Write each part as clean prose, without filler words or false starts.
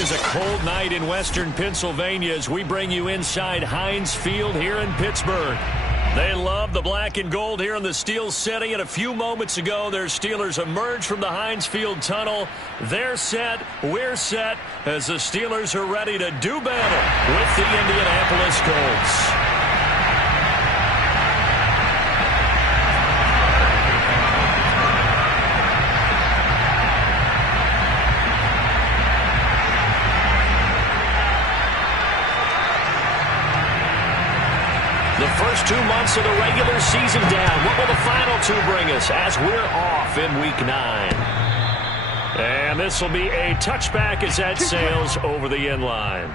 is a cold night in western Pennsylvania as we bring you inside Heinz Field here in Pittsburgh. They love the black and gold here in the steel setting, and a few moments ago their Steelers emerged from the Heinz Field tunnel. They're set, we're set, as the Steelers are ready to do battle with the Indianapolis Colts. The first 2 months of the regular season down. What will the final two bring us as we're off in Week 9? And this will be a touchback as that sails over the end line.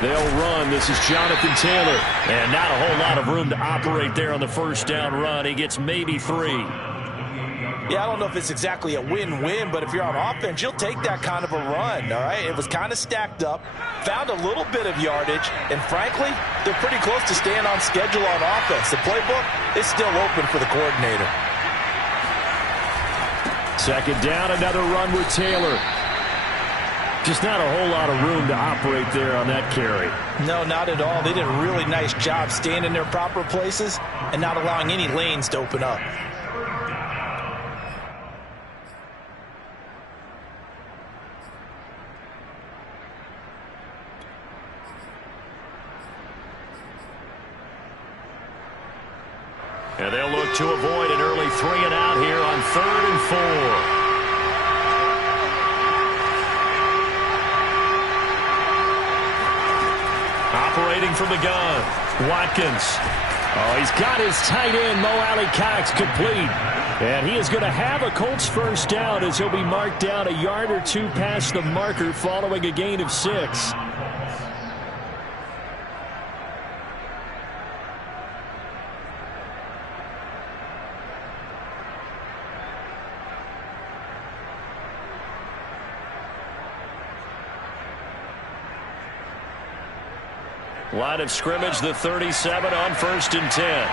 They'll run. This is Jonathan Taylor. And not a whole lot of room to operate there on the first down run. He gets maybe 3. Yeah, I don't know if it's exactly a win-win, but if you're on offense, you'll take that kind of a run, all right? It was kind of stacked up, found a little bit of yardage, and frankly, they're pretty close to staying on schedule on offense. The playbook is still open for the coordinator. Second down, another run with Taylor. Just not a whole lot of room to operate there on that carry. No, not at all. They did a really nice job staying in their proper places and not allowing any lanes to open up. And they'll look to avoid an early 3 and out here on 3rd and 4. Operating from the gun, Watkins. Oh, he's got his tight end, Mo Alley-Cox, complete. And he is going to have a Colts first down as he'll be marked down a yard or 2 past the marker following a gain of 6. Line of scrimmage, the 37 on 1st and 10.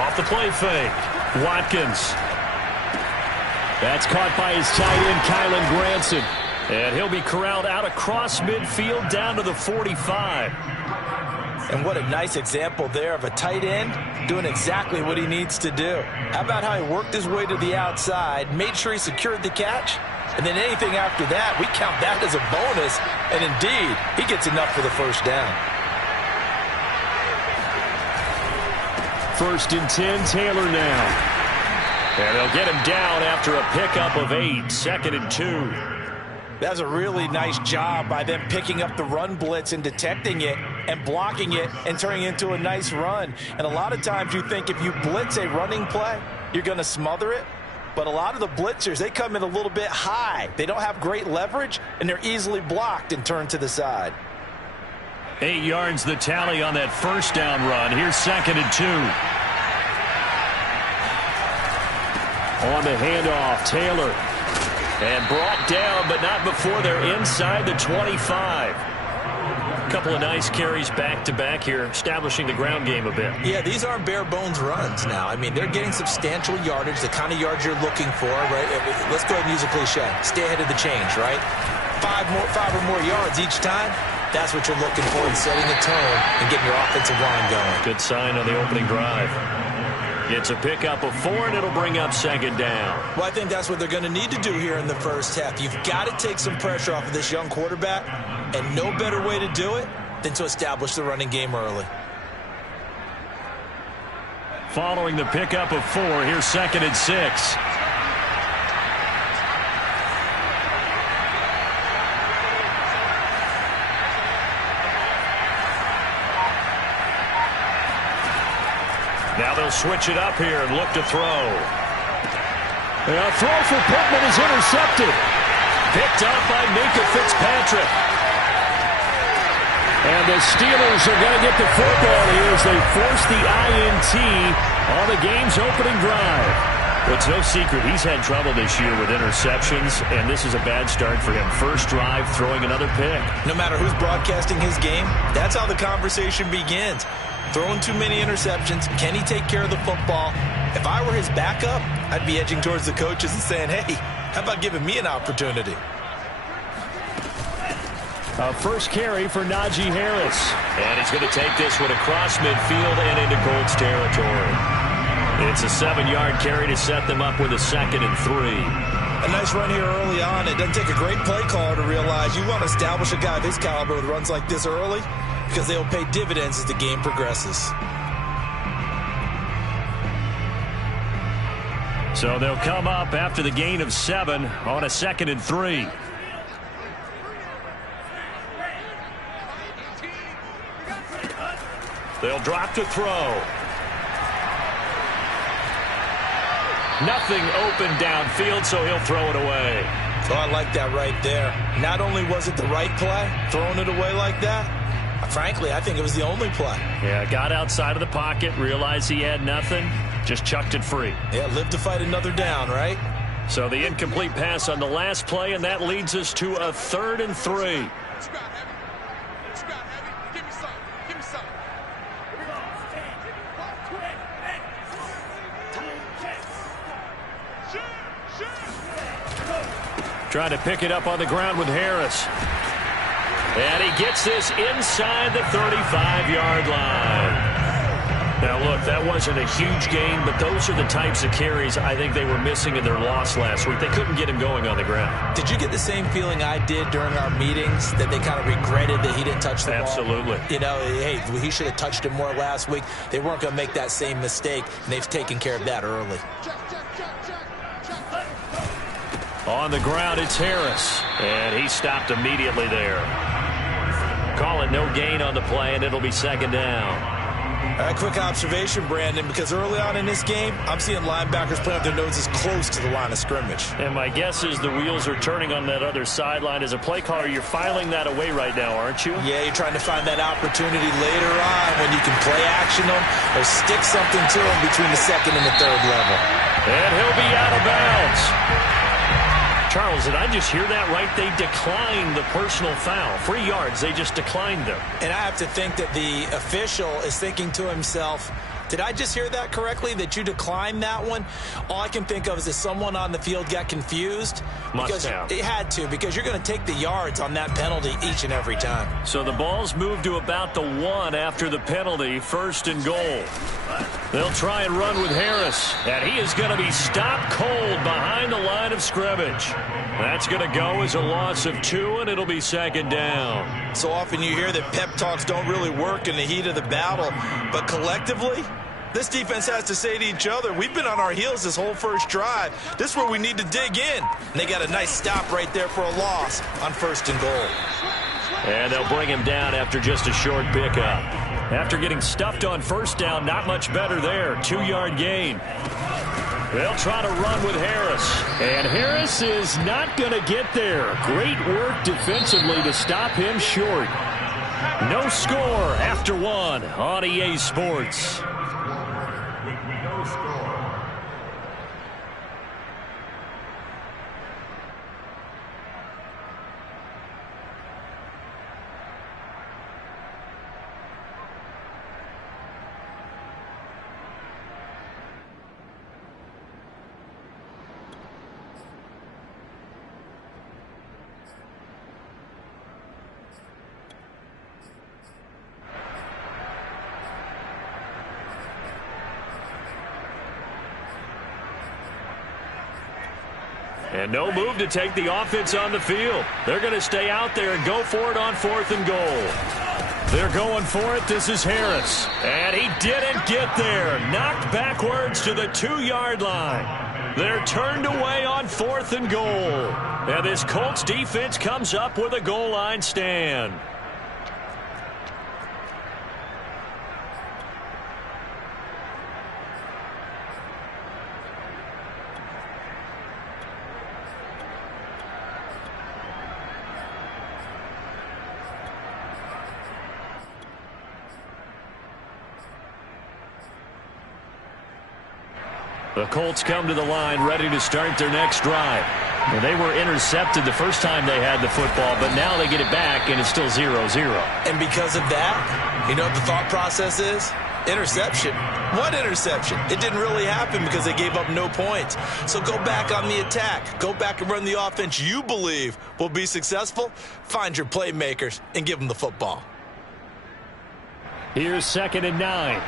Off the play fake. Watkins. That's caught by his tight end, Kylan Granson. And he'll be corralled out across midfield down to the 45. And what a nice example there of a tight end doing exactly what he needs to do. How about how he worked his way to the outside, made sure he secured the catch, and then anything after that, we count that as a bonus. And indeed, he gets enough for the first down. 1st and 10, Taylor now. And they'll get him down after a pickup of 8, 2nd and 2. That was a really nice job by them picking up the run blitz and detecting it and blocking it and turning it into a nice run. And a lot of times you think if you blitz a running play, you're going to smother it. But a lot of the blitzers, they come in a little bit high. They don't have great leverage, and they're easily blocked and turned to the side. 8 yards the tally on that first down run. Here's 2nd and 2. On the handoff, Taylor. And brought down, but not before they're inside the 25. A couple of nice carries back-to-back here, establishing the ground game a bit. Yeah, these aren't bare-bones runs now. I mean, they're getting substantial yardage, the kind of yards you're looking for, right? Let's go ahead and use a cliche. Stay ahead of the change, right? 5 or more yards each time. That's what you're looking for in setting the tone and getting your offensive line going. Good sign on the opening drive. It's a pickup of 4, and it'll bring up 2nd down. Well, I think that's what they're going to need to do here in the first half. You've got to take some pressure off of this young quarterback, and no better way to do it than to establish the running game early. Following the pickup of 4, here's 2nd and 6. Now they'll switch it up here and look to throw. A throw for Pittman is intercepted. Picked up by Minkah Fitzpatrick. And the Steelers are going to get the football here as they force the INT on the game's opening drive. It's no secret he's had trouble this year with interceptions, and this is a bad start for him. First drive, throwing another pick. No matter who's broadcasting his game, that's how the conversation begins. Throwing too many interceptions. Can he take care of the football? If I were his backup, I'd be edging towards the coaches and saying, hey, how about giving me an opportunity? First carry for Najee Harris. And he's going to take this one across midfield and into Colts territory. It's a 7-yard carry to set them up with a 2nd and 3. A nice run here early on. It doesn't take a great play caller to realize you want to establish a guy of his caliber with runs like this early because they'll pay dividends as the game progresses. So they'll come up after the gain of 7 on a 2nd and 3. They'll drop to throw. Nothing open downfield, so he'll throw it away. Oh, I like that right there. Not only was it the right play, throwing it away like that, frankly, I think it was the only play. Yeah, got outside of the pocket, realized he had nothing, just chucked it free. Yeah, live to fight another down, right? So the incomplete pass on the last play, and that leads us to a 3rd and 3. Trying to pick it up on the ground with Harris. And he gets this inside the 35-yard line. Now, look, that wasn't a huge gain, but those are the types of carries I think they were missing in their loss last week. They couldn't get him going on the ground. Did you get the same feeling I did during our meetings, that they kind of regretted that he didn't touch the ball? Absolutely. You know, hey, he should have touched it more last week. They weren't going to make that same mistake, and they've taken care of that early. On the ground, it's Harris, and he stopped immediately there. Call it no gain on the play, and it'll be 2nd down. Quick observation, Brandon, because early on in this game, I'm seeing linebackers playing with their noses close to the line of scrimmage. And my guess is the wheels are turning on that other sideline. As a play caller, you're filing that away right now, aren't you? Yeah, you're trying to find that opportunity later on when you can play action them or stick something to them between the 2nd and the 3rd level. And he'll be out of bounds. Charles, did I just hear that right? They declined the personal foul. 3 yards, they just declined them. And I have to think that the official is thinking to himself, did I just hear that correctly, that you declined that one? All I can think of is that someone on the field got confused. Must have. It had to, because you're going to take the yards on that penalty each and every time. So the ball's moved to about the 1 after the penalty, 1st and goal. They'll try and run with Harris, and he is going to be stopped cold behind the line of scrimmage. That's going to go as a loss of 2, and it'll be 2nd down. So often you hear that pep talks don't really work in the heat of the battle, but collectively, this defense has to say to each other, we've been on our heels this whole first drive. This is where we need to dig in. And they got a nice stop right there for a loss on 1st and goal. And they'll bring him down after just a short pickup. After getting stuffed on 1st down, not much better there. 2-yard gain. They'll try to run with Harris. And Harris is not going to get there. Great work defensively to stop him short. No score after 1 on EA Sports. And no move to take the offense on the field. They're going to stay out there and go for it on 4th and goal. They're going for it. This is Harris. And he didn't get there. Knocked backwards to the 2-yard line. They're turned away on 4th and goal. And this Colts defense comes up with a goal line stand. The Colts come to the line ready to start their next drive. Well, they were intercepted the first time they had the football, but now they get it back, and it's still 0-0. And because of that, you know what the thought process is? Interception. What interception? It didn't really happen because they gave up no points. So go back on the attack. Go back and run the offense you believe will be successful. Find your playmakers and give them the football. Here's 2nd and 9.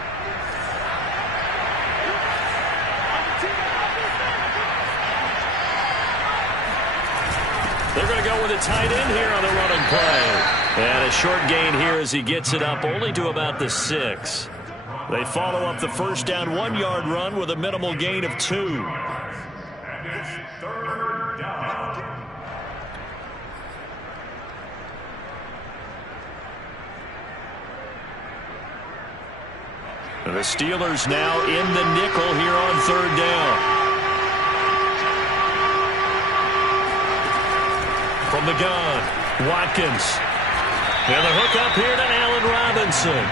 They're going to go with a tight end here on the running play. And a short gain here as he gets it up only to about the 6. They follow up the first down 1-yard run with a minimal gain of 2. And it's 3rd down. The Steelers now in the nickel here on 3rd down. From the gun, Watkins. And the hook up here to Allen Robinson.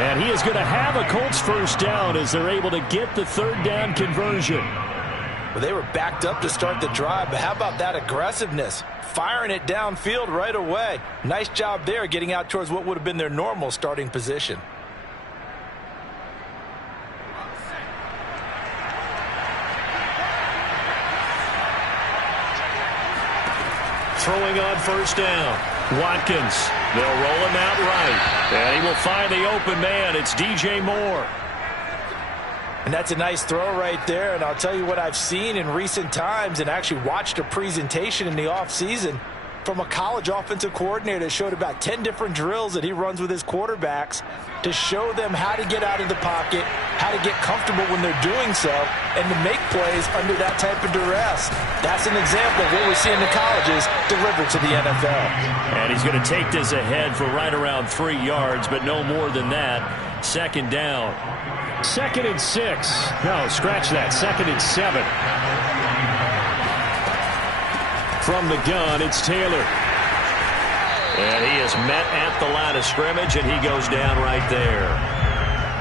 And he is going to have a Colts first down as they're able to get the 3rd down conversion. Well, they were backed up to start the drive, but how about that aggressiveness? Firing it downfield right away. Nice job there getting out towards what would have been their normal starting position. Throwing on first down. Watkins. They'll roll him out right. And he will find the open man. It's DJ Moore. And that's a nice throw right there. And I'll tell you what I've seen in recent times and actually watched a presentation in the offseason from a college offensive coordinator that showed about 10 different drills that he runs with his quarterbacks to show them how to get out of the pocket, how to get comfortable when they're doing so, and to make plays under that type of duress. That's an example of what we're seeing in colleges delivered to the NFL. And he's going to take this ahead for right around 3 yards, but no more than that. 2nd down. 2nd and 6. No, scratch that. 2nd and 7. From the gun, it's Taylor. And he is met at the line of scrimmage, and he goes down right there.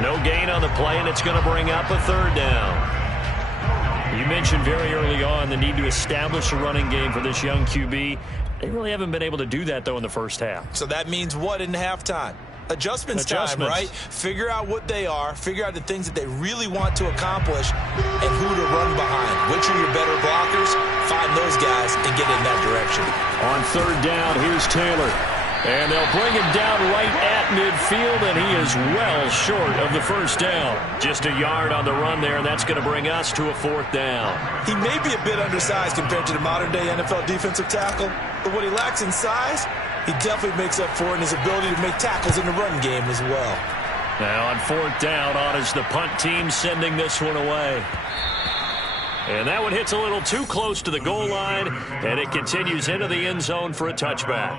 No gain on the play, and it's going to bring up a 3rd down. You mentioned very early on the need to establish a running game for this young QB. They really haven't been able to do that, though, in the first half. So that means what in halftime? Adjustments time, right? Figure out what they are, figure out the things that they really want to accomplish, and who to run behind. Which are your better blockers? Find those guys and get in that direction. On 3rd down, here's Taylor. And they'll bring him down right at midfield, and he is well short of the first down. Just a yard on the run there, and that's going to bring us to a 4th down. He may be a bit undersized compared to the modern-day NFL defensive tackle, but what he lacks in size, he definitely makes up for it in his ability to make tackles in the run game as well. Now on 4th down, on is the punt team sending this one away. And that one hits a little too close to the goal line, and it continues into the end zone for a touchback.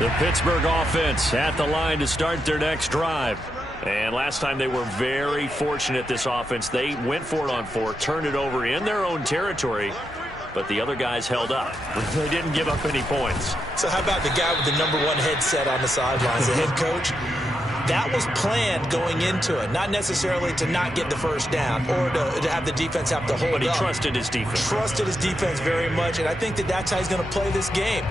The Pittsburgh offense at the line to start their next drive. And last time they were very fortunate, this offense. They went for it on 4, turned it over in their own territory, but the other guys held up. They didn't give up any points. So how about the guy with the #1 headset on the sidelines, the head coach? That was planned going into it, not necessarily to not get the first down or to have the defense have to hold up. But he trusted his defense. Trusted his defense very much, and I think that that's how he's going to play this game.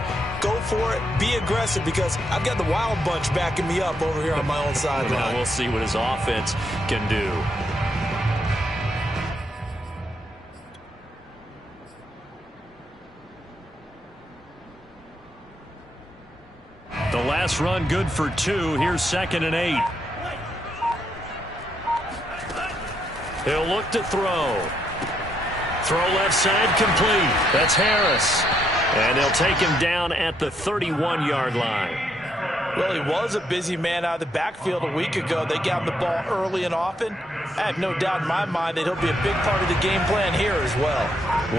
Go for it, be aggressive, because I've got the wild bunch backing me up over here on my own sideline. Now we'll see what his offense can do. The last run good for 2. Here's 2nd and 8. He'll look to throw. Throw left side complete. That's Harris. And they'll take him down at the 31-yard line. Well, he was a busy man out of the backfield a week ago. They got him the ball early and often. I have no doubt in my mind that he'll be a big part of the game plan here as well.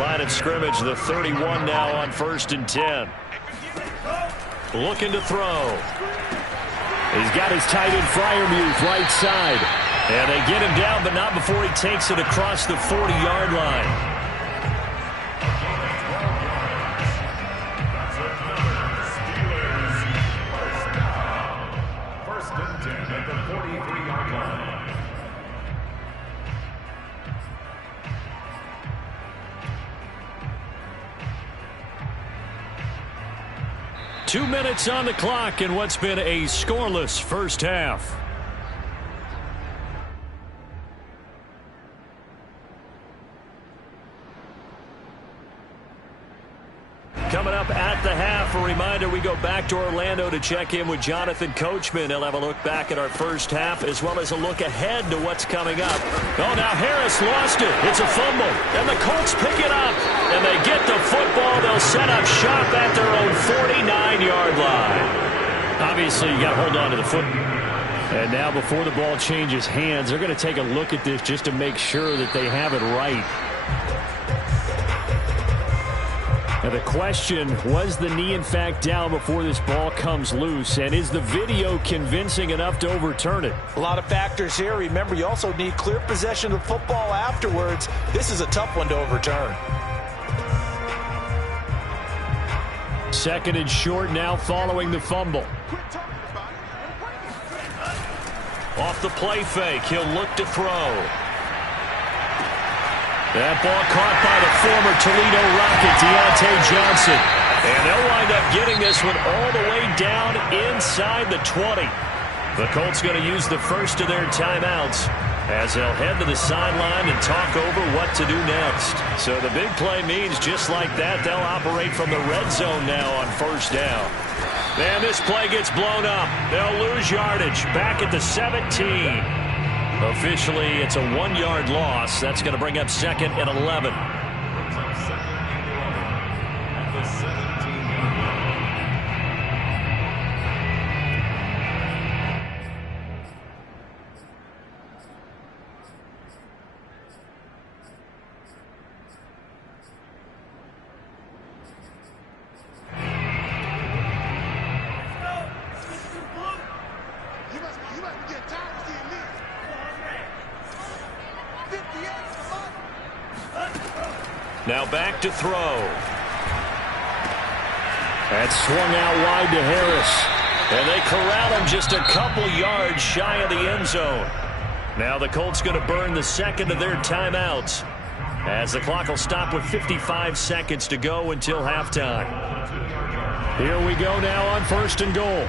Line of scrimmage, the 31 now on 1st and 10. Looking to throw. He's got his tight end Freiermuth right side. And they get him down, but not before he takes it across the 40-yard line. 2 minutes on the clock in what's been a scoreless first half. Coming up at the half, a reminder, we go back to Orlando to check in with Jonathan Coachman. He'll have a look back at our first half as well as a look ahead to what's coming up. Oh, now Harris lost it. It's a fumble. And the Colts pick it up. And they get the football. They'll set up shop at their own 49-yard line. Obviously, you got to hold on to the football. And now before the ball changes hands, they're going to take a look at this just to make sure that they have it right. Now the question, was the knee in fact down before this ball comes loose? And is the video convincing enough to overturn it? A lot of factors here. Remember, you also need clear possession of the football afterwards. This is a tough one to overturn. Second and short now following the fumble. Off the play fake, he'll look to throw. That ball caught by the former Toledo Rocket, Deontay Johnson. And they'll wind up getting this one all the way down inside the 20. The Colts going to use the first of their timeouts as they'll head to the sideline and talk over what to do next. So the big play means just like that, they'll operate from the red zone now on first down. And this play gets blown up. They'll lose yardage back at the 17. Officially, it's a 1-yard loss. That's going to bring up second and 11. Now back to throw. That's swung out wide to Harris. And they corral him just a couple yards shy of the end zone. Now the Colts going to burn the second of their timeouts as the clock will stop with 55 seconds to go until halftime. Here we go now on first and goal.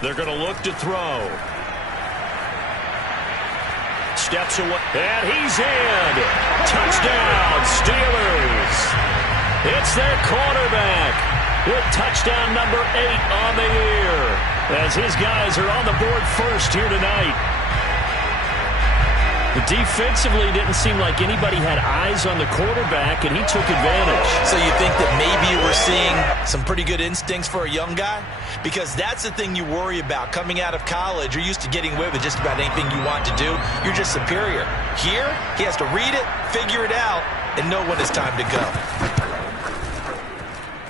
They're going to look to throw. Steps away. And he's in. Touchdown, Steelers. It's their quarterback with touchdown number 8 on the year as his guys are on the board first here tonight. Defensively, didn't seem like anybody had eyes on the quarterback, and he took advantage. So you think that maybe we're seeing some pretty good instincts for a young guy? Because that's the thing you worry about. Coming out of college, you're used to getting away with just about anything you want to do. You're just superior. Here, he has to read it, figure it out, and know when it's time to go.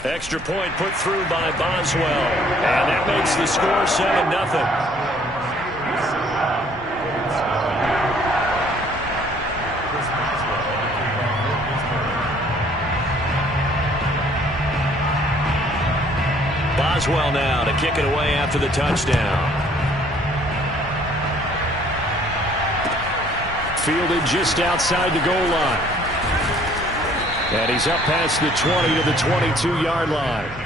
Extra point put through by Boswell, and that makes the score 7-0. Boswell now to kick it away after the touchdown. Fielded just outside the goal line. And he's up past the 20 to the 22-yard line.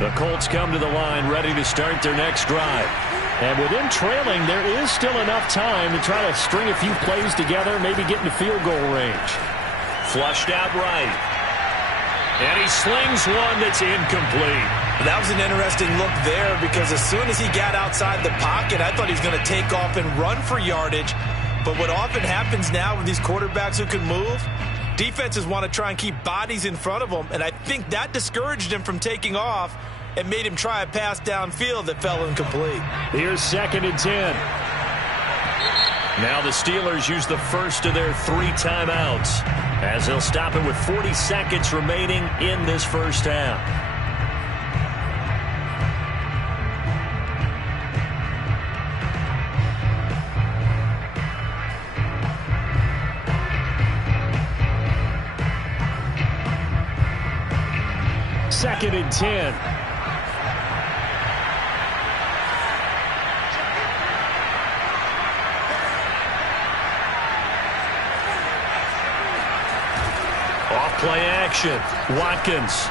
The Colts come to the line ready to start their next drive. And with them trailing, there is still enough time to try to string a few plays together, maybe get into field goal range. Flushed out right. And he slings one that's incomplete. That was an interesting look there because as soon as he got outside the pocket, I thought he was going to take off and run for yardage. But what often happens now with these quarterbacks who can move, defenses want to try and keep bodies in front of them, and I think that discouraged him from taking off and made him try a pass downfield that fell incomplete. Here's second and 10. Now the Steelers use the first of their 3 timeouts as they'll stop it with 40 seconds remaining in this first half. Second and 10. Off-play action. Watkins.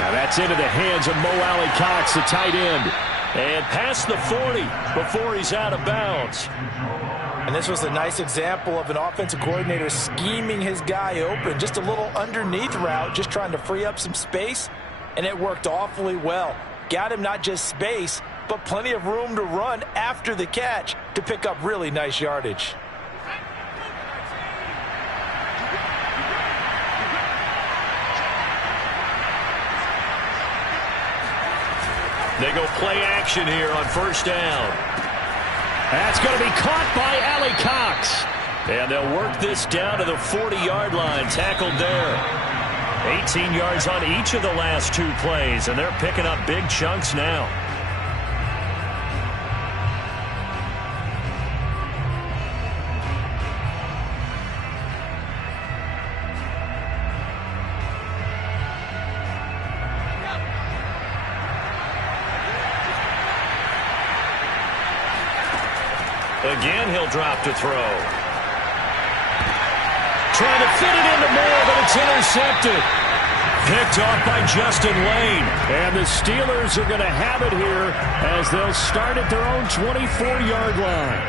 Now that's into the hands of Mo Alley-Cox, the tight end. And past the 40 before he's out of bounds. And this was a nice example of an offensive coordinator scheming his guy open. Just a little underneath route, just trying to free up some space, and it worked awfully well. Got him not just space, but plenty of room to run after the catch to pick up really nice yardage. They go play action here on first down. That's going to be caught by Alley-Cox. And they'll work this down to the 40-yard line, tackled there. 18 yards on each of the last 2 plays, and they're picking up big chunks now. Again, he'll drop to throw. Trying to fit it into Moore, but it's intercepted. Picked off by Justin Lane. And the Steelers are going to have it here as they'll start at their own 24-yard line.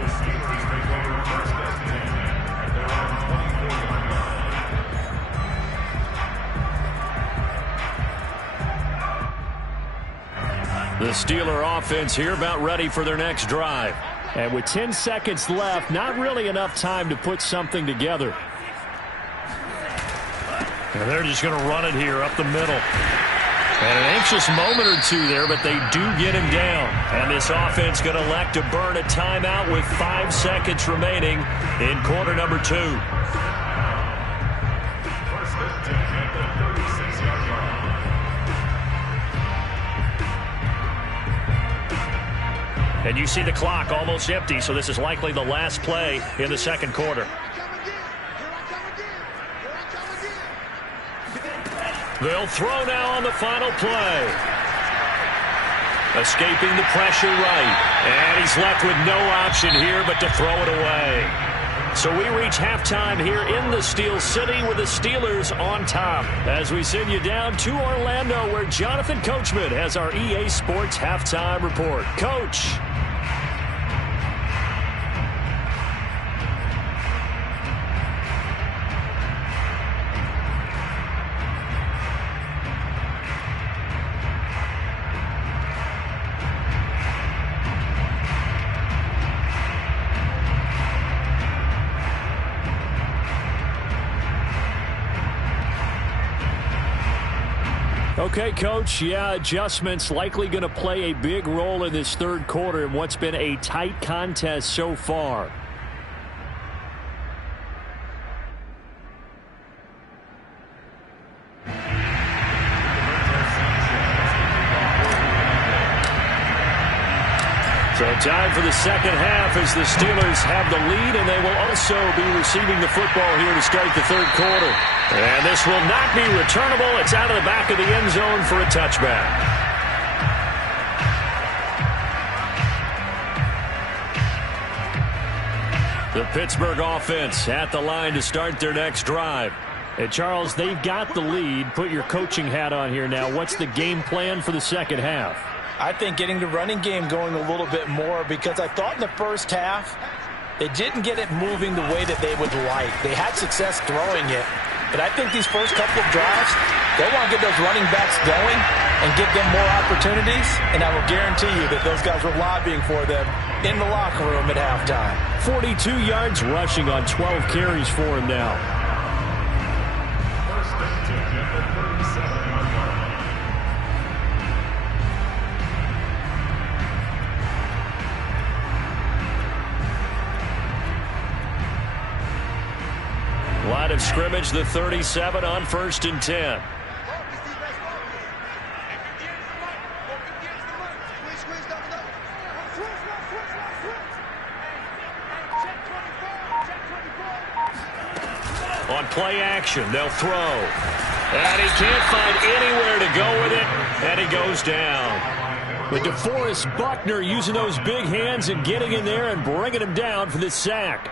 The Steelers take over first and 10 at their own 24-yard line. The Steeler offense here about ready for their next drive. And with 10 seconds left, not really enough time to put something together. And they're just going to run it here up the middle. And an anxious moment or two there, but they do get him down. And this offense going to elect to burn a timeout with 5 seconds remaining in quarter number 2. First and 10 at the 36-yard line. And you see the clock almost empty, so this is likely the last play in the second quarter. They'll throw now on the final play. Escaping the pressure right. And he's left with no option here but to throw it away. So we reach halftime here in the Steel City with the Steelers on top. As we send you down to Orlando where Jonathan Coachman has our EA Sports halftime report. Coach. Okay, Coach, yeah, adjustments likely going to play a big role in this third quarter in what's been a tight contest so far. So time for the second half as the Steelers have the lead, and they will also be receiving the football here to start the third quarter. And this will not be returnable. It's out of the back of the end zone for a touchback. The Pittsburgh offense at the line to start their next drive. And Charles, they've got the lead. Put your coaching hat on here now. What's the game plan for the second half? I think getting the running game going a little bit more, because I thought in the first half they didn't get it moving the way that they would like. They had success throwing it, but I think these first couple of drives, they want to get those running backs going and give them more opportunities, and I will guarantee you that those guys were lobbying for them in the locker room at halftime. 42 yards rushing on 12 carries for him now. First and 10 at the 37-yard line. Line of scrimmage, the 37 on 1st and 10. On play action, they'll throw. And he can't find anywhere to go with it, and he goes down. But DeForest Buckner using those big hands and getting in there and bringing him down for this sack.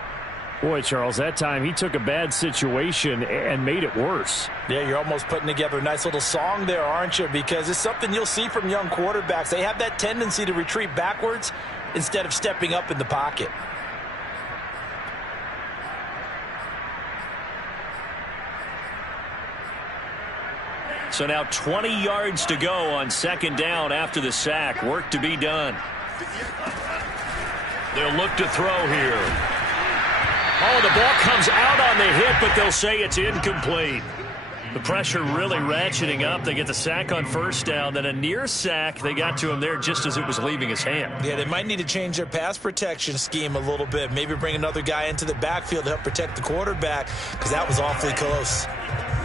Boy, Charles, that time he took a bad situation and made it worse. Yeah, you're almost putting together a nice little song there, aren't you? Because it's something you'll see from young quarterbacks. They have that tendency to retreat backwards instead of stepping up in the pocket. So now 20 yards to go on 2nd down after the sack. Work to be done. They'll look to throw here. Oh, the ball comes out on the hit, but they'll say it's incomplete. The pressure really ratcheting up. They get the sack on 1st down, then a near sack. They got to him there just as it was leaving his hand. Yeah, they might need to change their pass protection scheme a little bit. Maybe bring another guy into the backfield to help protect the quarterback, because that was awfully close.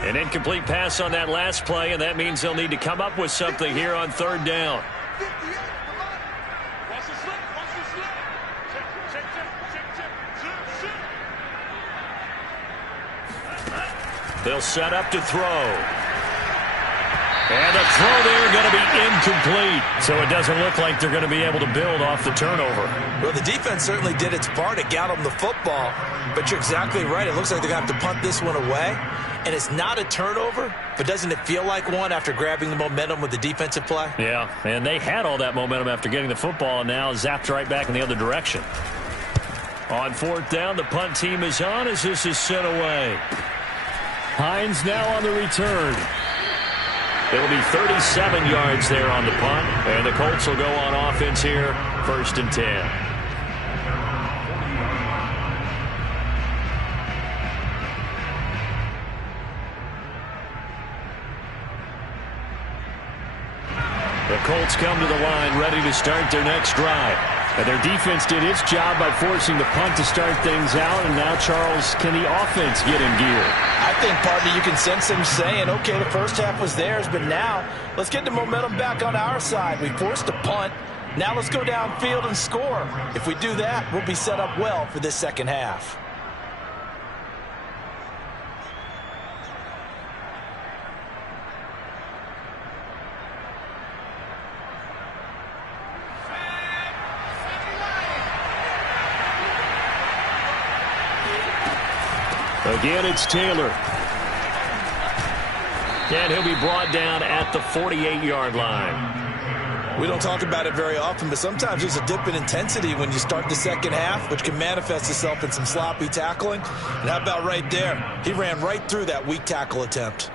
An incomplete pass on that last play, and that means they'll need to come up with something here on 3rd down. They'll set up to throw. And the throw there going to be incomplete. So it doesn't look like they're going to be able to build off the turnover. Well, the defense certainly did its part to get them the football. But you're exactly right. It looks like they're going to have to punt this one away. And it's not a turnover, but doesn't it feel like one after grabbing the momentum with the defensive play? Yeah, and they had all that momentum after getting the football, and now zapped right back in the other direction. On 4th down, the punt team is on as this is sent away. Hines now on the return. It'll be 37 yards there on the punt, and the Colts will go on offense here, 1st and 10. The Colts come to the line ready to start their next drive. And their defense did its job by forcing the punt to start things out. And now, Charles, can the offense get in gear? I think, partner, you can sense them saying, okay, the first half was theirs, but now let's get the momentum back on our side. We forced a punt. Now let's go downfield and score. If we do that, we'll be set up well for this second half. Again, it's Taylor. And he'll be brought down at the 48-yard line. We don't talk about it very often, but sometimes there's a dip in intensity when you start the second half, which can manifest itself in some sloppy tackling. And how about right there? He ran right through that weak tackle attempt.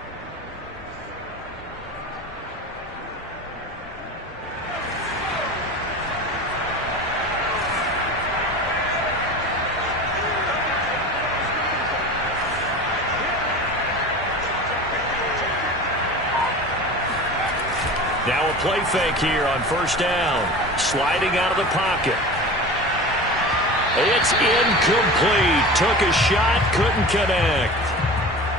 Now a play fake here on 1st down. Sliding out of the pocket. It's incomplete. Took a shot, couldn't connect.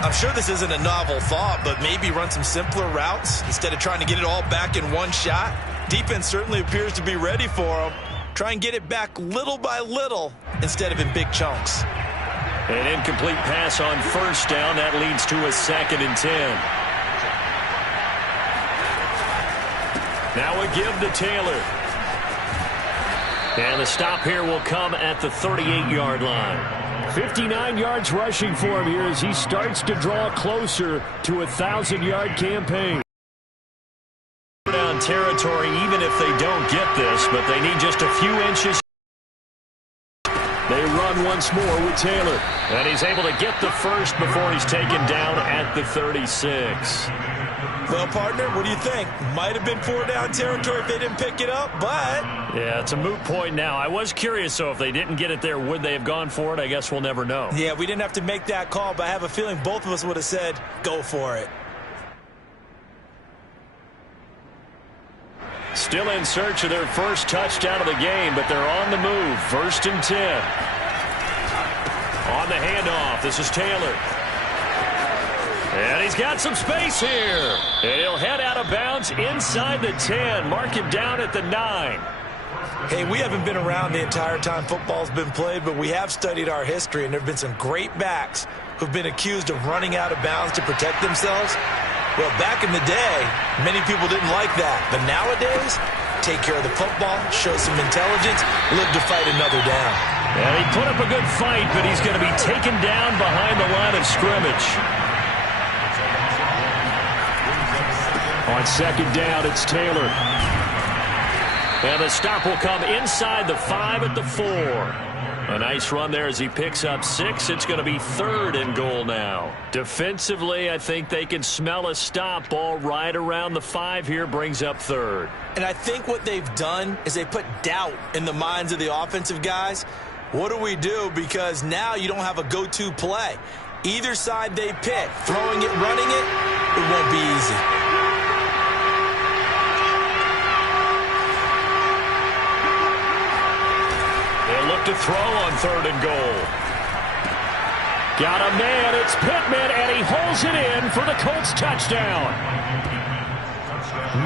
I'm sure this isn't a novel thought, but maybe run some simpler routes instead of trying to get it all back in one shot. Defense certainly appears to be ready for him. Try and get it back little by little instead of in big chunks. An incomplete pass on 1st down. That leads to a 2nd and 10. Now a give to Taylor. And the stop here will come at the 38-yard line. 59 yards rushing for him here as he starts to draw closer to a 1,000-yard campaign. Down territory even if they don't get this, but they need just a few inches. They run once more with Taylor. And he's able to get the first before he's taken down at the 36. Well, partner, what do you think? Might have been 4-down territory if they didn't pick it up, but... Yeah, it's a moot point now. I was curious, so if they didn't get it there, would they have gone for it? I guess we'll never know. Yeah, we didn't have to make that call, but I have a feeling both of us would have said, go for it. Still in search of their first touchdown of the game, but they're on the move. 1st and 10. On the handoff, this is Taylor. And he's got some space here. And he'll head out of bounds inside the 10. Mark him down at the 9. Hey, we haven't been around the entire time football's been played, but we have studied our history, and there have been some great backs who've been accused of running out of bounds to protect themselves. Well, back in the day, many people didn't like that. But nowadays, take care of the football, show some intelligence, live to fight another down. And he put up a good fight, but he's going to be taken down behind the line of scrimmage. On second down, it's Taylor. And the stop will come inside the 5 at the 4. A nice run there as he picks up 6. It's going to be 3rd and goal now. Defensively, I think they can smell a stop. Ball right around the 5 here, brings up 3rd. And I think what they've done is they put doubt in the minds of the offensive guys. What do we do? Because now you don't have a go-to play. Either side they pick, throwing it, running it, it won't be easy. They'll look to throw on 3rd and goal. Got a man, it's Pittman, and he holds it in for the Colts touchdown.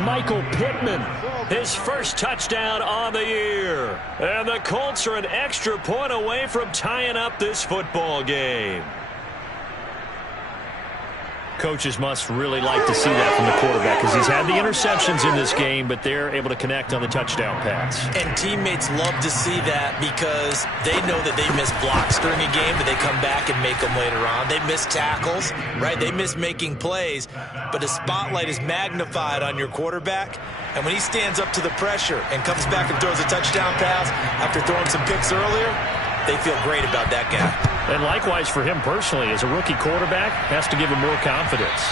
Michael Pittman, his first touchdown on the year. And the Colts are an extra point away from tying up this football game. Coaches must really like to see that from the quarterback because he's had the interceptions in this game, but they're able to connect on the touchdown pass. And teammates love to see that because they know that they miss blocks during a game, but they come back and make them later on. They miss tackles, right? They miss making plays, but the spotlight is magnified on your quarterback. And when he stands up to the pressure and comes back and throws a touchdown pass after throwing some picks earlier, they feel great about that guy. And likewise for him personally, as a rookie quarterback, has to give him more confidence.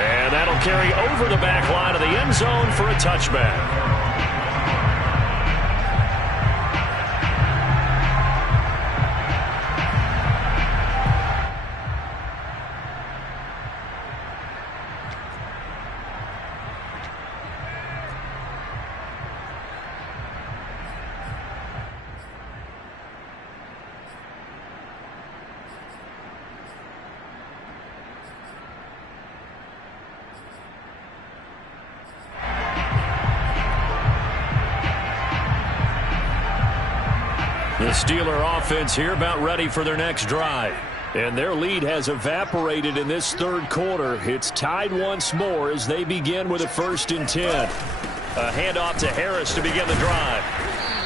And that'll carry over the back line of the end zone for a touchback. The Steeler offense here about ready for their next drive. And their lead has evaporated in this 3rd quarter. It's tied once more as they begin with a 1st and 10. A handoff to Harris to begin the drive.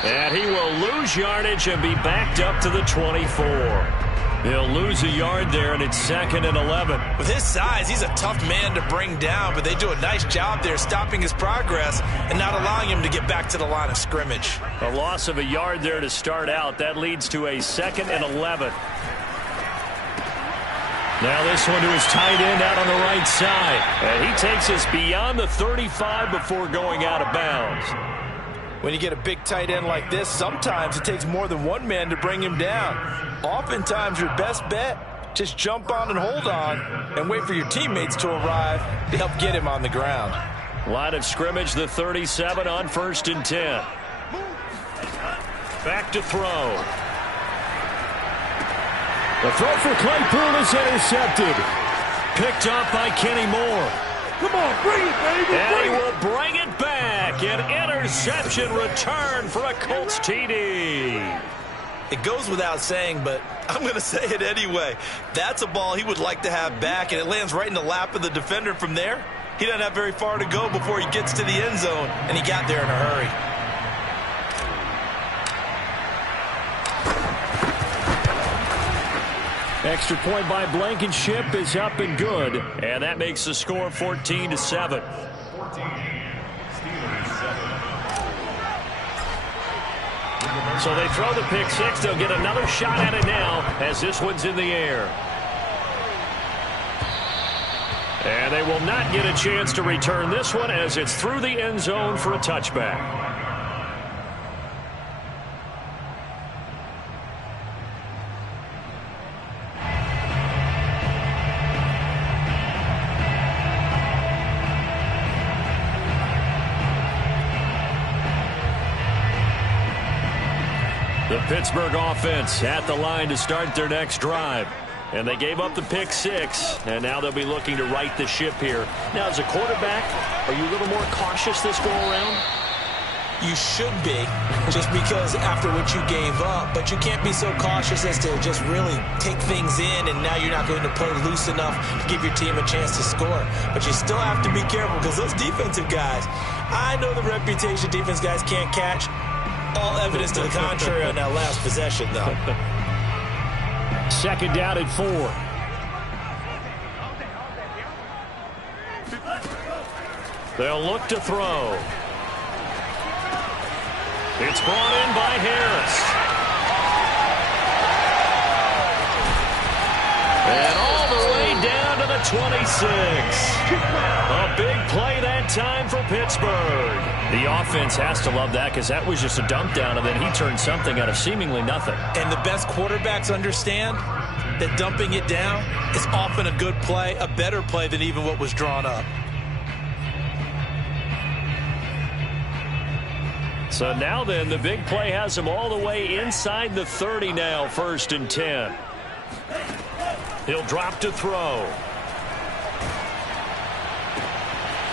And he will lose yardage and be backed up to the 24. He'll lose a yard there, and it's 2nd and 11. With his size, he's a tough man to bring down, but they do a nice job there stopping his progress and not allowing him to get back to the line of scrimmage. A loss of a yard there to start out. That leads to a 2nd and 11. Now this one to his tight end out on the right side. And he takes us beyond the 35 before going out of bounds. When you get a big tight end like this, sometimes it takes more than one man to bring him down. Oftentimes, your best bet, just jump on and hold on and wait for your teammates to arrive to help get him on the ground. Line of scrimmage, the 37 on 1st and 10. Back to throw. The throw for Claypool is intercepted. Picked up by Kenny Moore. Come on, bring it, baby. And he will bring it back. An interception return for a Colts TD. It goes without saying, but I'm going to say it anyway. That's a ball he would like to have back, and it lands right in the lap of the defender from there. He doesn't have very far to go before he gets to the end zone, and he got there in a hurry. Extra point by Blankenship is up and good, and that makes the score 14-7. So they throw the pick six. They'll get another shot at it now as this one's in the air. And they will not get a chance to return this one as it's through the end zone for a touchback. The Pittsburgh offense at the line to start their next drive. And they gave up the pick 6, and now they'll be looking to right the ship here. Now, as a quarterback, are you a little more cautious this go-around? You should be, just because after what you gave up, but you can't be so cautious as to just really take things in, and now you're not going to play loose enough to give your team a chance to score. But you still have to be careful, because those defensive guys, I know the reputation defense guys can't catch. All evidence to the contrary on that last possession, though. Second down at 4. They'll look to throw. It's brought in by Harris. And all the way down to the 26. A big play that time for Pittsburgh. The offense has to love that, because that was just a dump down, and then he turned something out of seemingly nothing. And the best quarterbacks understand that dumping it down is often a good play, a better play than even what was drawn up. So now then, the big play has him all the way inside the 30 now, 1st and 10. He'll drop to throw.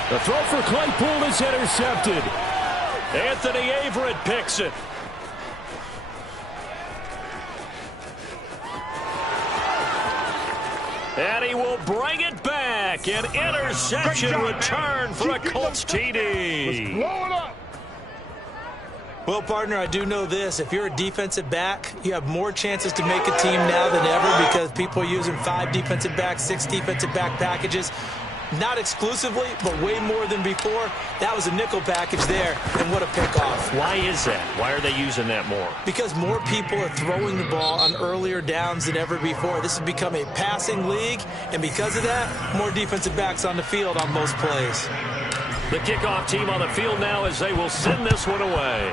The throw for Claypool is intercepted. Anthony Averett picks it. And he will bring it back. An interception return for a Colts TD. Blow it up. Well, partner, I do know this. If you're a defensive back, you have more chances to make a team now than ever, because people are using 5 defensive backs, 6 defensive back packages. Not exclusively, but way more than before. That was a nickel package there, and what a pickoff. Why is that? Why are they using that more? Because more people are throwing the ball on earlier downs than ever before. This has become a passing league, and because of that, more defensive backs on the field on most plays. The kickoff team on the field now as they will send this one away.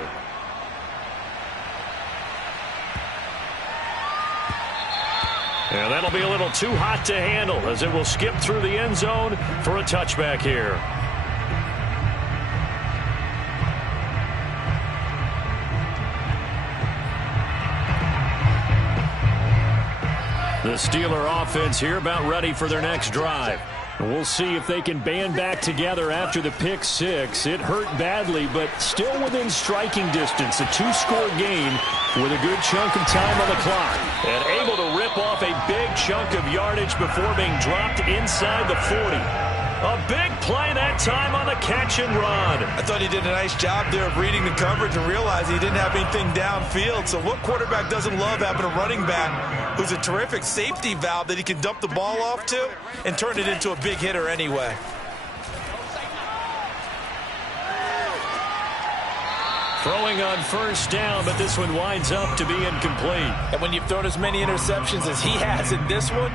And that'll be a little too hot to handle, as it will skip through the end zone for a touchback here. The Steeler offense here about ready for their next drive. We'll see if they can band back together after the pick 6. It hurt badly, but still within striking distance. A 2-score game with a good chunk of time on the clock. And able to rip off a big chunk of yardage before being dropped inside the 40. A big play that time on the catch and run. I thought he did a nice job there of reading the coverage and realizing he didn't have anything downfield. So what quarterback doesn't love having a running back who's a terrific safety valve that he can dump the ball off to and turn it into a big hitter anyway? Throwing on 1st down, but this one winds up to be incomplete. And when you've thrown as many interceptions as he has in this one,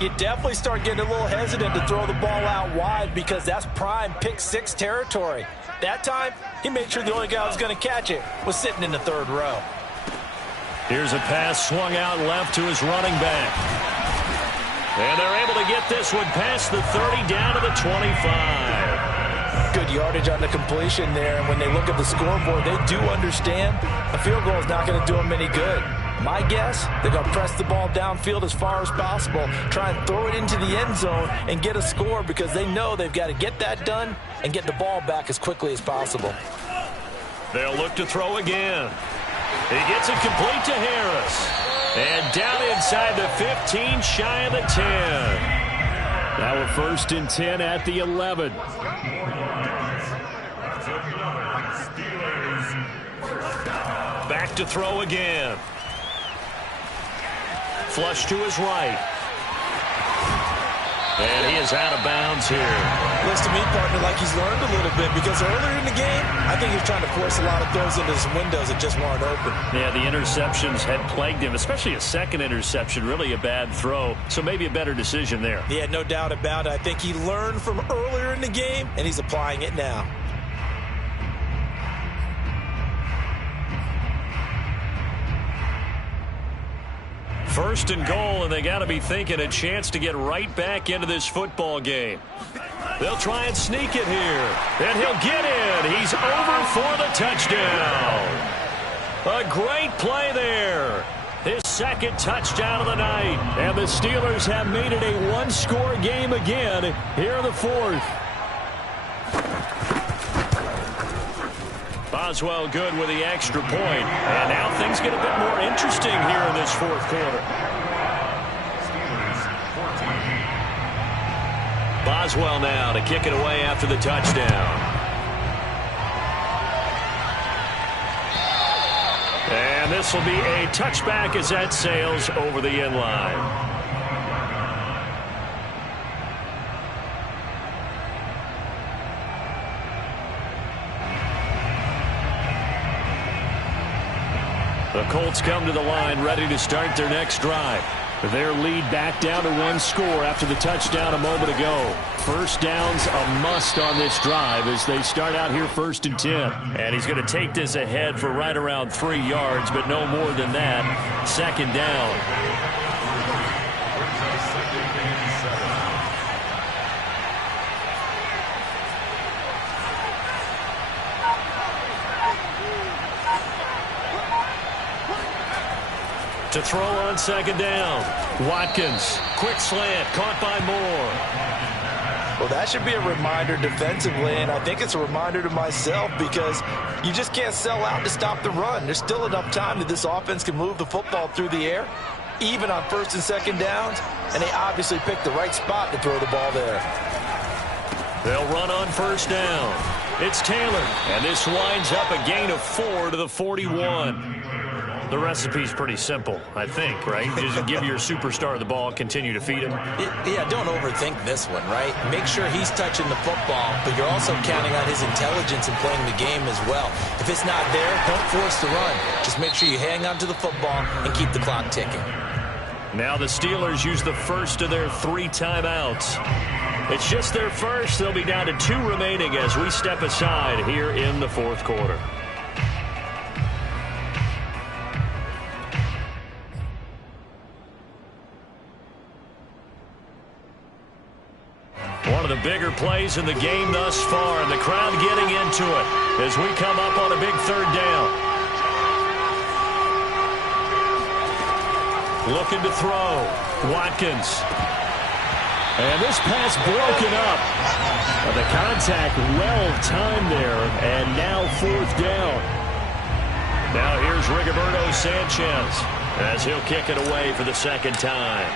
you definitely start getting a little hesitant to throw the ball out wide, because that's prime pick 6 territory. That time, he made sure the only guy who was going to catch it was sitting in the 3rd row. Here's a pass swung out left to his running back. And they're able to get this one past the 30 down to the 25. Good yardage on the completion there. And when they look at the scoreboard, they do understand a field goal is not going to do them any good. My guess, they're going to press the ball downfield as far as possible, try and throw it into the end zone and get a score, because they know they've got to get that done and get the ball back as quickly as possible. They'll look to throw again. He gets it complete to Harris. And down inside the 15, shy of the 10. Now a 1st and 10 at the 11. Back to throw again. Flush to his right. And he is out of bounds here. Looks to me, partner, like he's learned a little bit, because earlier in the game, I think he was trying to force a lot of throws into some windows that just weren't open. Yeah, the interceptions had plagued him, especially a second interception, really a bad throw. So maybe a better decision there. Yeah, no doubt about it. I think he learned from earlier in the game, and he's applying it now. First and goal, and they got to be thinking a chance to get right back into this football game. They'll try and sneak it here, and he'll get in. He's over for the touchdown. A great play there. His second touchdown of the night. And the Steelers have made it a one-score game again here in the fourth. Boswell good with the extra point. And now things get a bit more interesting here in this fourth quarter. Boswell now to kick it away after the touchdown. And this will be a touchback as that sails over the end line. The Colts come to the line ready to start their next drive. Their lead back down to one score after the touchdown a moment ago. First down's a must on this drive as they start out here 1st and 10. And he's going to take this ahead for right around 3 yards, but no more than that. 2nd down. To throw on 2nd down. Watkins, quick slant, caught by Moore. Well, that should be a reminder defensively, and I think it's a reminder to myself because you just can't sell out to stop the run. There's still enough time that this offense can move the football through the air, even on 1st and 2nd downs, and they obviously picked the right spot to throw the ball there. They'll run on 1st down. It's Taylor, and this winds up a gain of 4 to the 41. The recipe's pretty simple, I think, right? Just give your superstar the ball, continue to feed him. Yeah, don't overthink this one, right? Make sure he's touching the football, but you're also counting on his intelligence in playing the game as well. If it's not there, don't force the run. Just make sure you hang on to the football and keep the clock ticking. Now the Steelers use the first of their 3 timeouts. It's just their first. They'll be down to 2 remaining as we step aside here in the fourth quarter. One of the bigger plays in the game thus far, and the crowd getting into it as we come up on a big 3rd down. Looking to throw. Watkins. And this pass broken up. The contact well-timed there, and now 4th down. Now here's Rigoberto Sanchez as he'll kick it away for the 2nd time.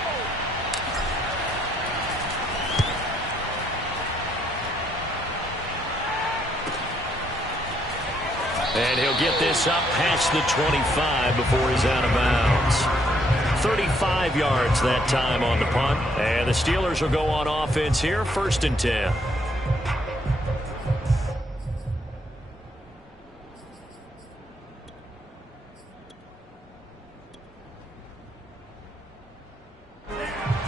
And he'll get this up past the 25 before he's out of bounds. 35 yards that time on the punt. And the Steelers will go on offense here, 1st and 10.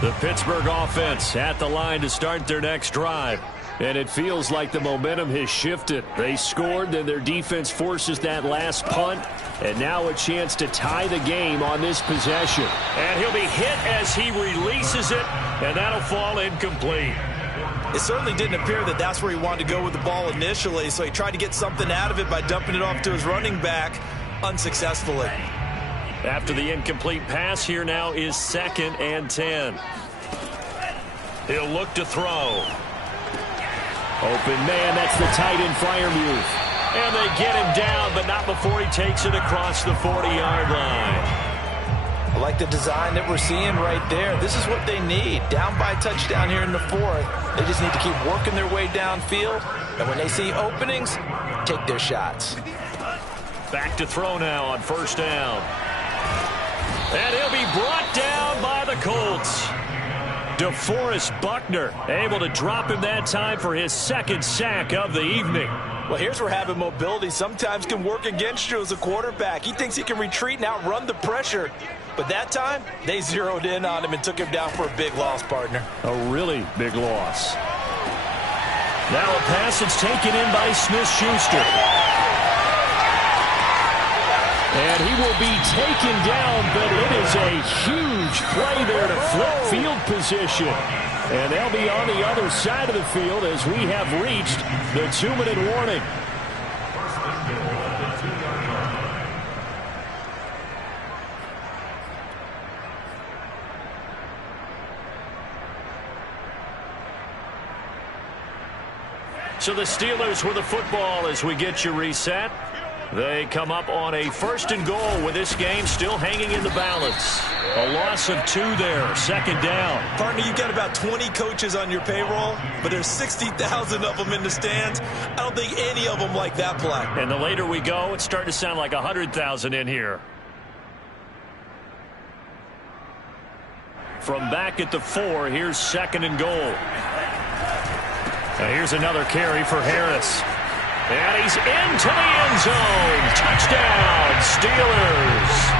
The Pittsburgh offense at the line to start their next drive. And it feels like the momentum has shifted. They scored, then their defense forces that last punt. And now a chance to tie the game on this possession. And he'll be hit as he releases it, and that'll fall incomplete. It certainly didn't appear that that's where he wanted to go with the ball initially, so he tried to get something out of it by dumping it off to his running back unsuccessfully. After the incomplete pass, here now is 2nd and 10. He'll look to throw. Open man, that's the tight end Freiermuth. And they get him down, but not before he takes it across the 40-yard line. I like the design that we're seeing right there. This is what they need. Down by a touchdown here in the 4th. They just need to keep working their way downfield. And when they see openings, take their shots. Back to throw now on 1st down. And he'll be brought down by the Colts. DeForest Buckner able to drop him that time for his 2nd sack of the evening. Well, here's where having mobility sometimes can work against you as a quarterback. He thinks he can retreat and outrun the pressure. But that time, they zeroed in on him and took him down for a big loss, partner. A really big loss. Now a pass that's taken in by Smith-Schuster. And he will be taken down, but it is a huge play there to flip field position. And they'll be on the other side of the field as we have reached the 2-minute warning. So the Steelers with the football as we get you reset. They come up on a 1st and goal with this game still hanging in the balance. A loss of 2 there, 2nd down. Partner, you've got about 20 coaches on your payroll, but there's 60,000 of them in the stands. I don't think any of them like that play. And the later we go, it's starting to sound like 100,000 in here. From back at the 4, here's 2nd and goal. Now here's another carry for Harris. And he's into the end zone. Touchdown, Steelers.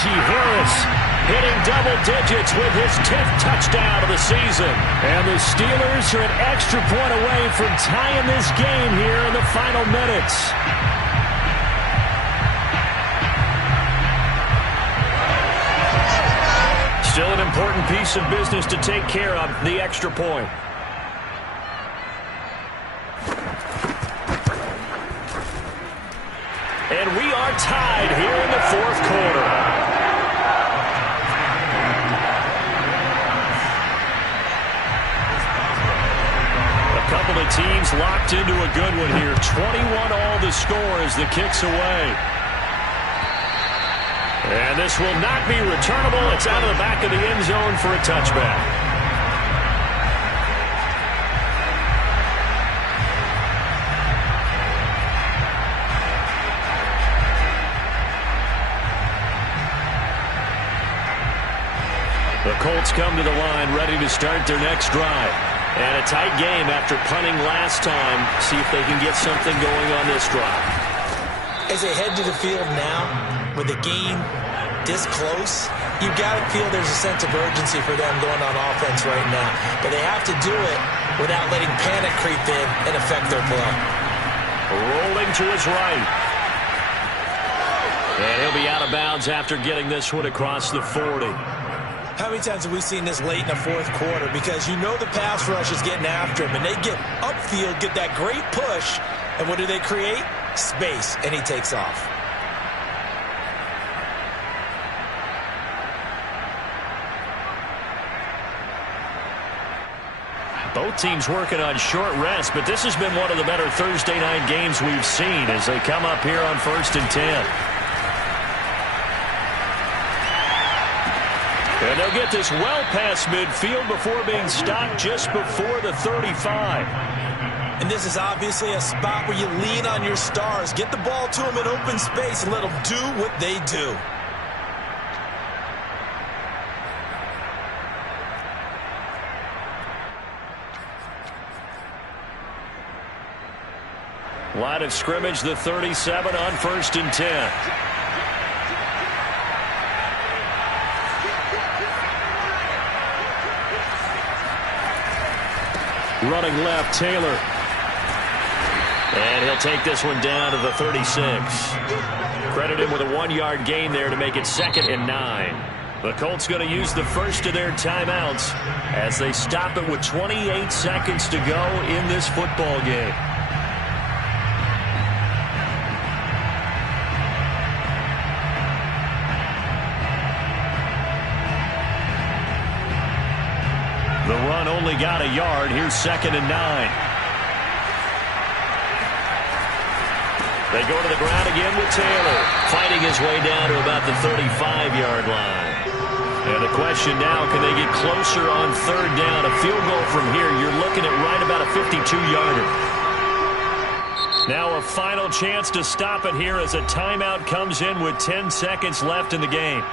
Harris hitting double digits with his 10th touchdown of the season. And the Steelers are an extra point away from tying this game here in the final minutes. Still an important piece of business to take care of, the extra point. And we are tied here in the 4th quarter. Couple of teams locked into a good one here. 21 all the score as the kick's away. And this will not be returnable. It's out of the back of the end zone for a touchback. The Colts come to the line ready to start their next drive. And a tight game after punting last time. See if they can get something going on this drive. As they head to the field now, with the game this close, you've got to feel there's a sense of urgency for them going on offense right now. But they have to do it without letting panic creep in and affect their play. Rolling to his right. And he'll be out of bounds after getting this one across the 40. How many times have we seen this late in the 4th quarter? Because you know the pass rush is getting after him, and they get upfield, get that great push, and what do they create? Space, and he takes off. Both teams working on short rest, but this has been one of the better Thursday night games we've seen as they come up here on 1st and 10. And they'll get this well past midfield before being stopped just before the 35. And this is obviously a spot where you lean on your stars. Get the ball to them in open space and let them do what they do. Line of scrimmage, the 37 on 1st and 10. Running left, Taylor. And he'll take this one down to the 36. Credit him with a 1-yard gain there to make it 2nd and 9. The Colts going to use the first of their timeouts as they stop it with 28 seconds to go in this football game. The run only got a yard. Here's 2nd and 9. They go to the ground again with Taylor, fighting his way down to about the 35-yard line. And the question now, can they get closer on third down? A field goal from here, you're looking at right about a 52-yarder. Now a final chance to stop it here as a timeout comes in with 10 seconds left in the game.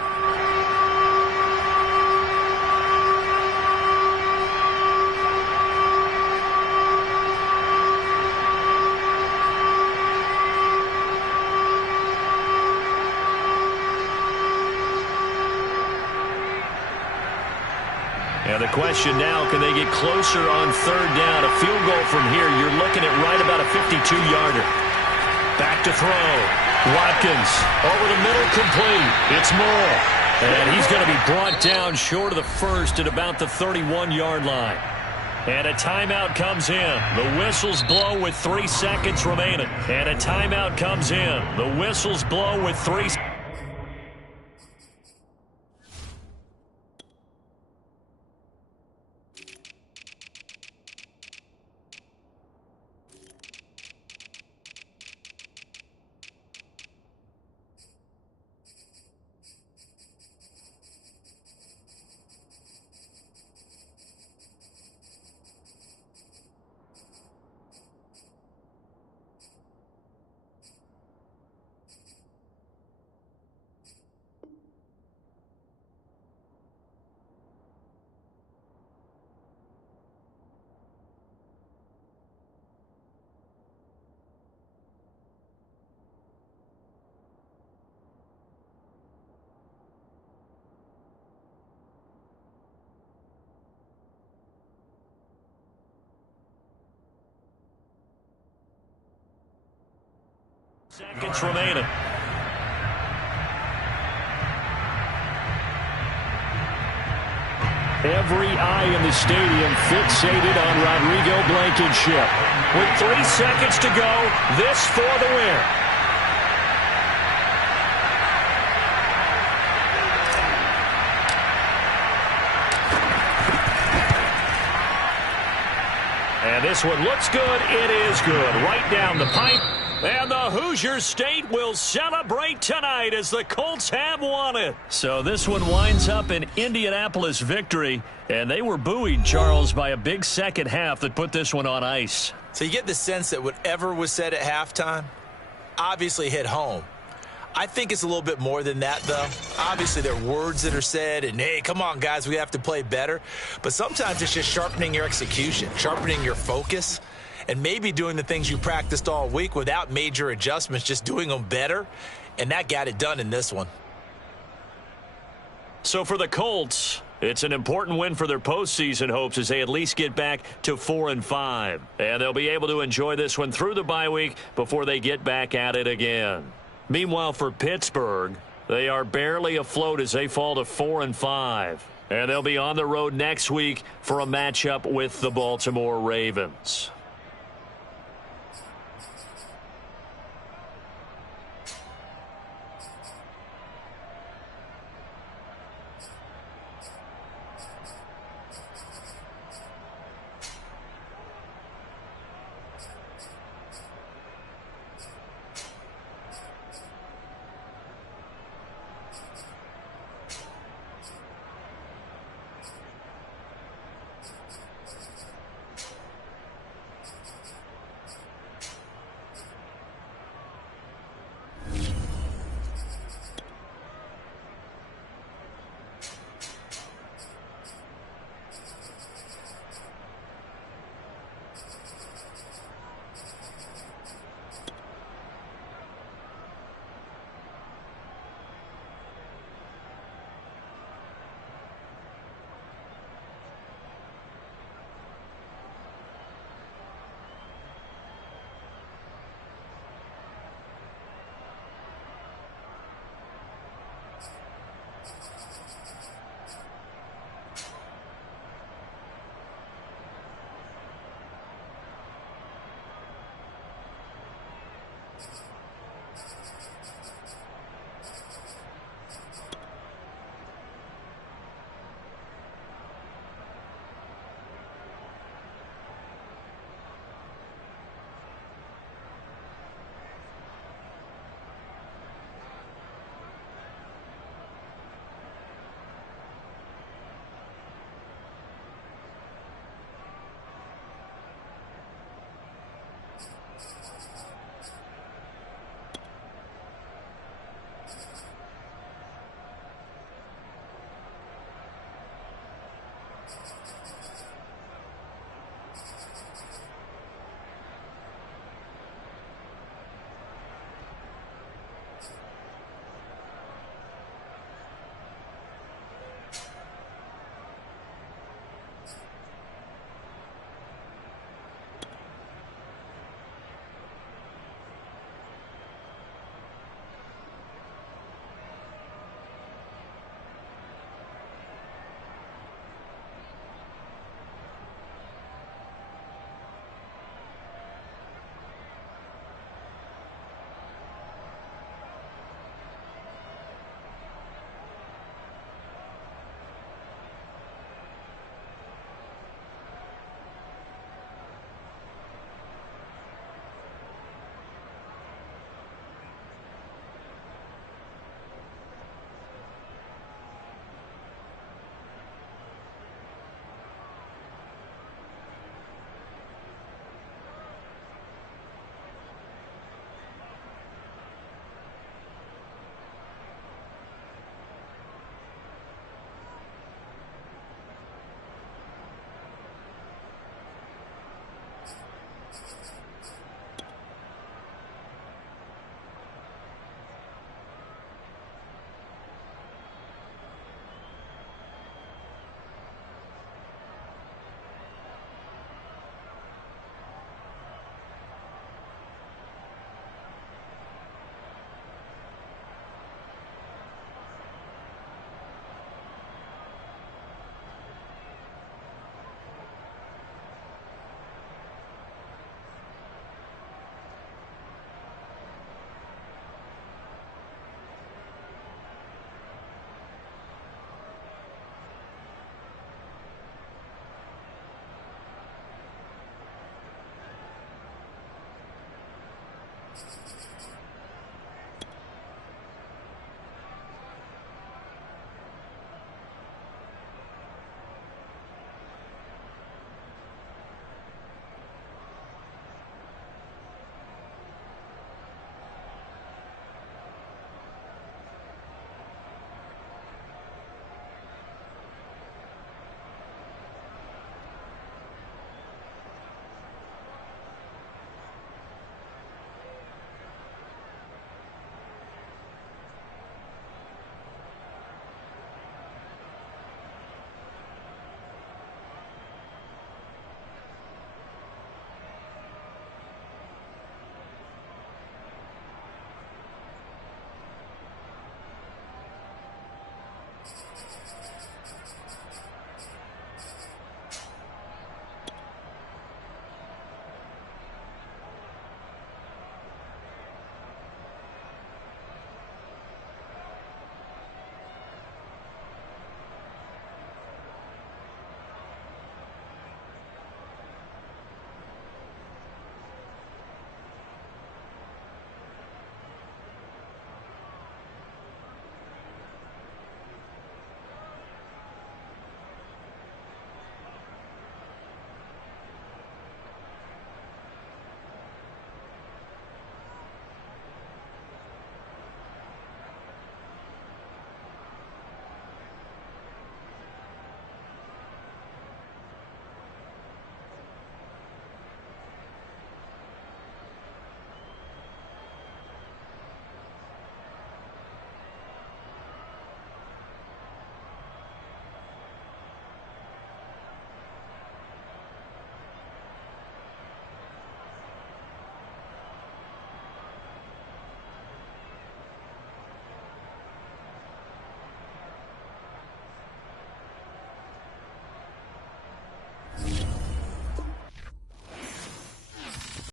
And the question now, can they get closer on third down? A field goal from here, you're looking at right about a 52-yarder. Back to throw. Watkins over the middle, complete. It's Moore. And he's going to be brought down short of the first at about the 31-yard line. And a timeout comes in. The whistles blow with 3 seconds remaining. And a timeout comes in. The whistles blow with 3 seconds. Seconds remaining. Every eye in the stadium fixated on Rodrigo Blankenship. With 3 seconds to go, this for the win. And this one looks good. It is good. Right down the pipe. And the Hoosier State will celebrate tonight as the Colts have won it. So this one winds up an Indianapolis victory. And they were buoyed, Charles, by a big second half that put this one on ice. So you get the sense that whatever was said at halftime obviously hit home. I think it's a little bit more than that, though. Obviously, there are words that are said, and, hey, come on, guys, we have to play better. But sometimes it's just sharpening your execution, sharpening your focus, and maybe doing the things you practiced all week without major adjustments, just doing them better. And that got it done in this one. So for the Colts, it's an important win for their postseason hopes as they at least get back to 4-5. And they'll be able to enjoy this one through the bye week before they get back at it again. Meanwhile, for Pittsburgh, they are barely afloat as they fall to 4-5. And they'll be on the road next week for a matchup with the Baltimore Ravens.